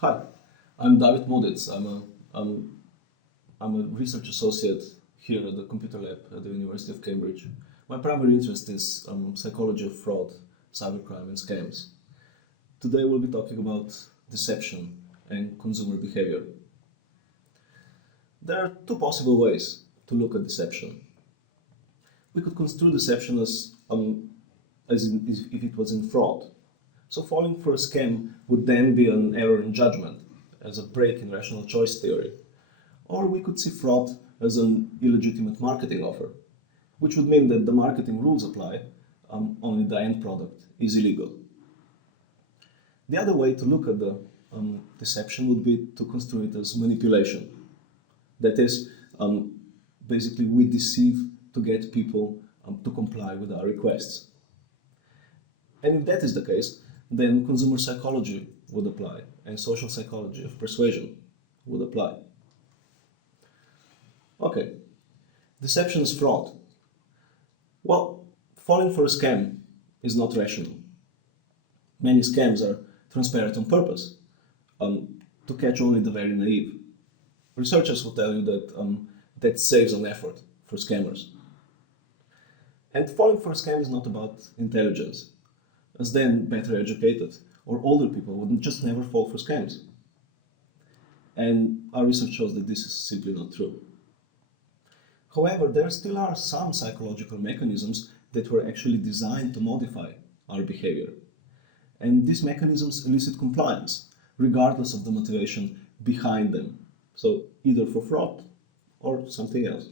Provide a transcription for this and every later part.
Hi, I'm David Moditz. I'm a research associate here at the Computer Lab at the University of Cambridge. My primary interest is psychology of fraud, cybercrime and scams. Today we'll be talking about deception and consumer behavior. There are two possible ways to look at deception. We could construe deception as if it was in fraud. So falling for a scam would then be an error in judgment, as a break in rational choice theory. Or we could see fraud as an illegitimate marketing offer, which would mean that the marketing rules apply, only the end product is illegal. The other way to look at the deception would be to construe it as manipulation. That is, basically we deceive to get people to comply with our requests. And if that is the case, then consumer psychology would apply, and social psychology of persuasion would apply. Okay, deception is fraud. Well, falling for a scam is not rational. Many scams are transparent on purpose, to catch only the very naive. Researchers will tell you that that saves an effort for scammers. And falling for a scam is not about intelligence, as then better educated or older people would just never fall for scams. And our research shows that this is simply not true. However, there still are some psychological mechanisms that were actually designed to modify our behavior. And these mechanisms elicit compliance, regardless of the motivation behind them. So either for fraud or something else.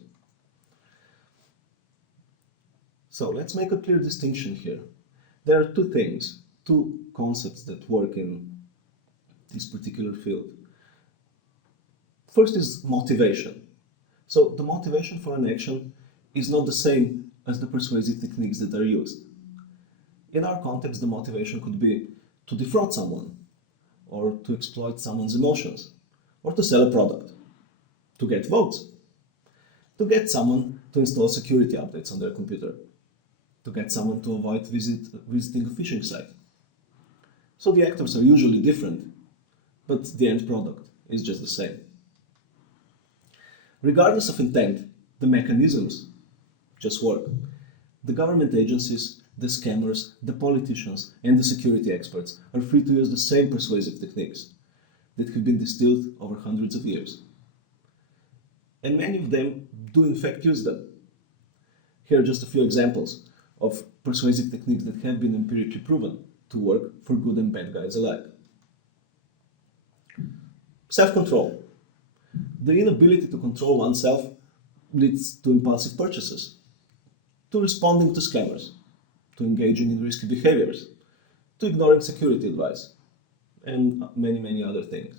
So let's make a clear distinction here. There are two concepts that work in this particular field. First is motivation. So the motivation for an action is not the same as the persuasive techniques that are used. In our context, the motivation could be to defraud someone, or to exploit someone's emotions, or to sell a product, to get votes, to get someone to install security updates on their computer, to get someone to avoid visiting a phishing site. So the actors are usually different, but the end product is just the same. Regardless of intent, the mechanisms just work. The government agencies, the scammers, the politicians, and the security experts are free to use the same persuasive techniques that have been distilled over hundreds of years. And many of them do in fact use them. Here are just a few examples of persuasive techniques that have been empirically proven to work for good and bad guys alike. Self-control. The inability to control oneself leads to impulsive purchases, to responding to scammers, to engaging in risky behaviors, to ignoring security advice, and many other things.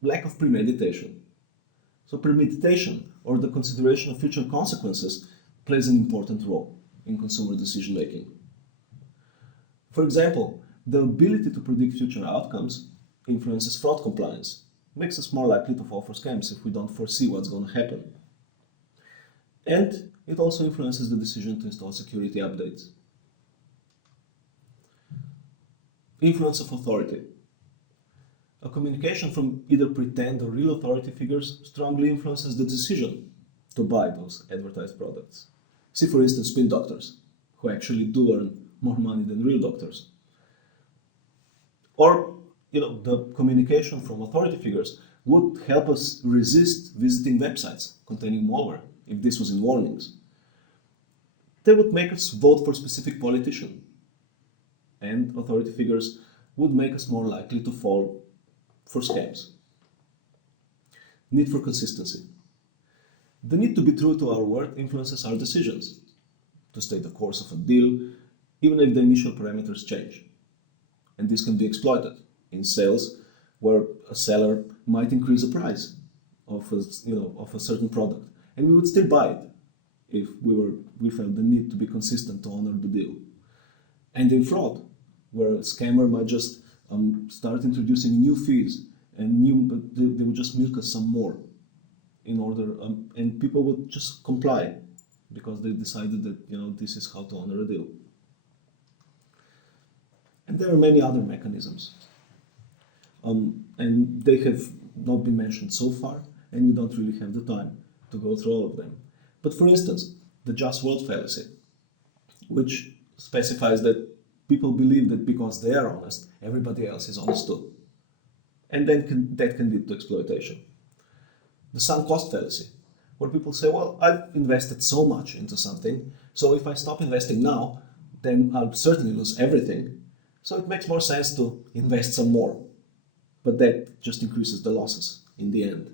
Lack of premeditation. So premeditation, or the consideration of future consequences, plays an important role in consumer decision making. For example, the ability to predict future outcomes influences fraud compliance, makes us more likely to fall for scams if we don't foresee what's going to happen. And it also influences the decision to install security updates. Influence of authority. A communication from either pretend or real authority figures strongly influences the decision to buy those advertised products. See, for instance, spin doctors, who actually do earn more money than real doctors. Or, the communication from authority figures would help us resist visiting websites containing malware, if this was in warnings. They would make us vote for a specific politician, and authority figures would make us more likely to fall for scams. Need for consistency. The need to be true to our word influences our decisions, to stay the course of a deal, even if the initial parameters change. And this can be exploited in sales, where a seller might increase the price of a certain product, and we would still buy it if we felt the need to be consistent to honor the deal. And in fraud, where a scammer might just start introducing new fees and they would just milk us some more in order, and people would just comply because they decided that this is how to honor a deal. And there are many other mechanisms. and they have not been mentioned so far, and we don't really have the time to go through all of them. But for instance, the just world fallacy, which specifies that people believe that because they are honest, everybody else is honest too. And then that can lead to exploitation. The sunk cost fallacy, where people say, well, I've invested so much into something, so if I stop investing now, then I'll certainly lose everything. So it makes more sense to invest some more. But that just increases the losses in the end.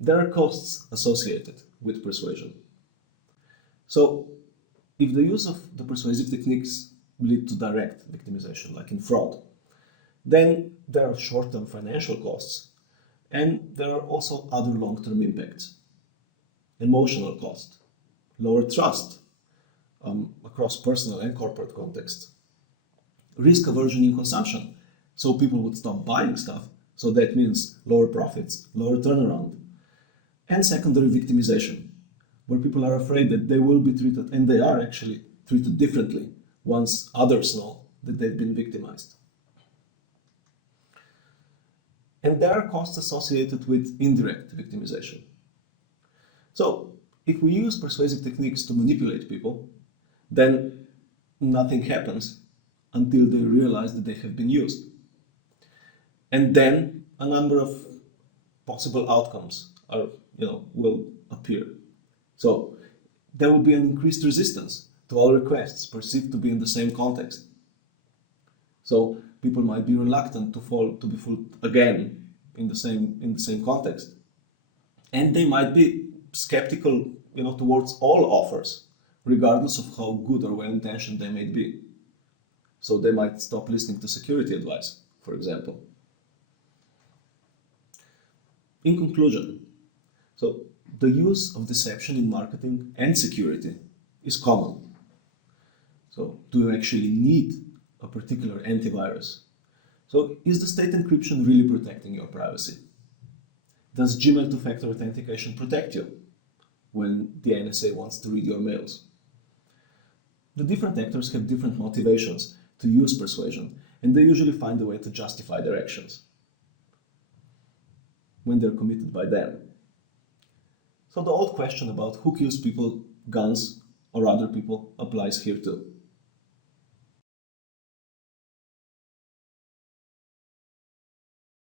There are costs associated with persuasion. So if the use of the persuasive techniques lead to direct victimization, like in fraud, then there are short-term financial costs, and there are also other long-term impacts. Emotional cost, lower trust across personal and corporate contexts, risk aversion in consumption, so people would stop buying stuff, so that means lower profits, lower turnaround, and secondary victimization, where people are afraid that they will be treated, and they are actually treated differently once others know that they've been victimized. And there are costs associated with indirect victimization. So, if we use persuasive techniques to manipulate people, then nothing happens until they realize that they have been used. And then a number of possible outcomes will appear. So there will be an increased resistance to all requests perceived to be in the same context. So people might be reluctant to be fooled again in the same context, and they might be skeptical, towards all offers, regardless of how good or well-intentioned they may be. So they might stop listening to security advice, for example. In conclusion, so the use of deception in marketing and security is common. So do you actually need a particular antivirus? So is the state encryption really protecting your privacy? Does Gmail two-factor authentication protect you when the NSA wants to read your mails? The different actors have different motivations to use persuasion, and they usually find a way to justify their actions when they're committed by them. So the old question about who kills people, guns or other people, applies here too.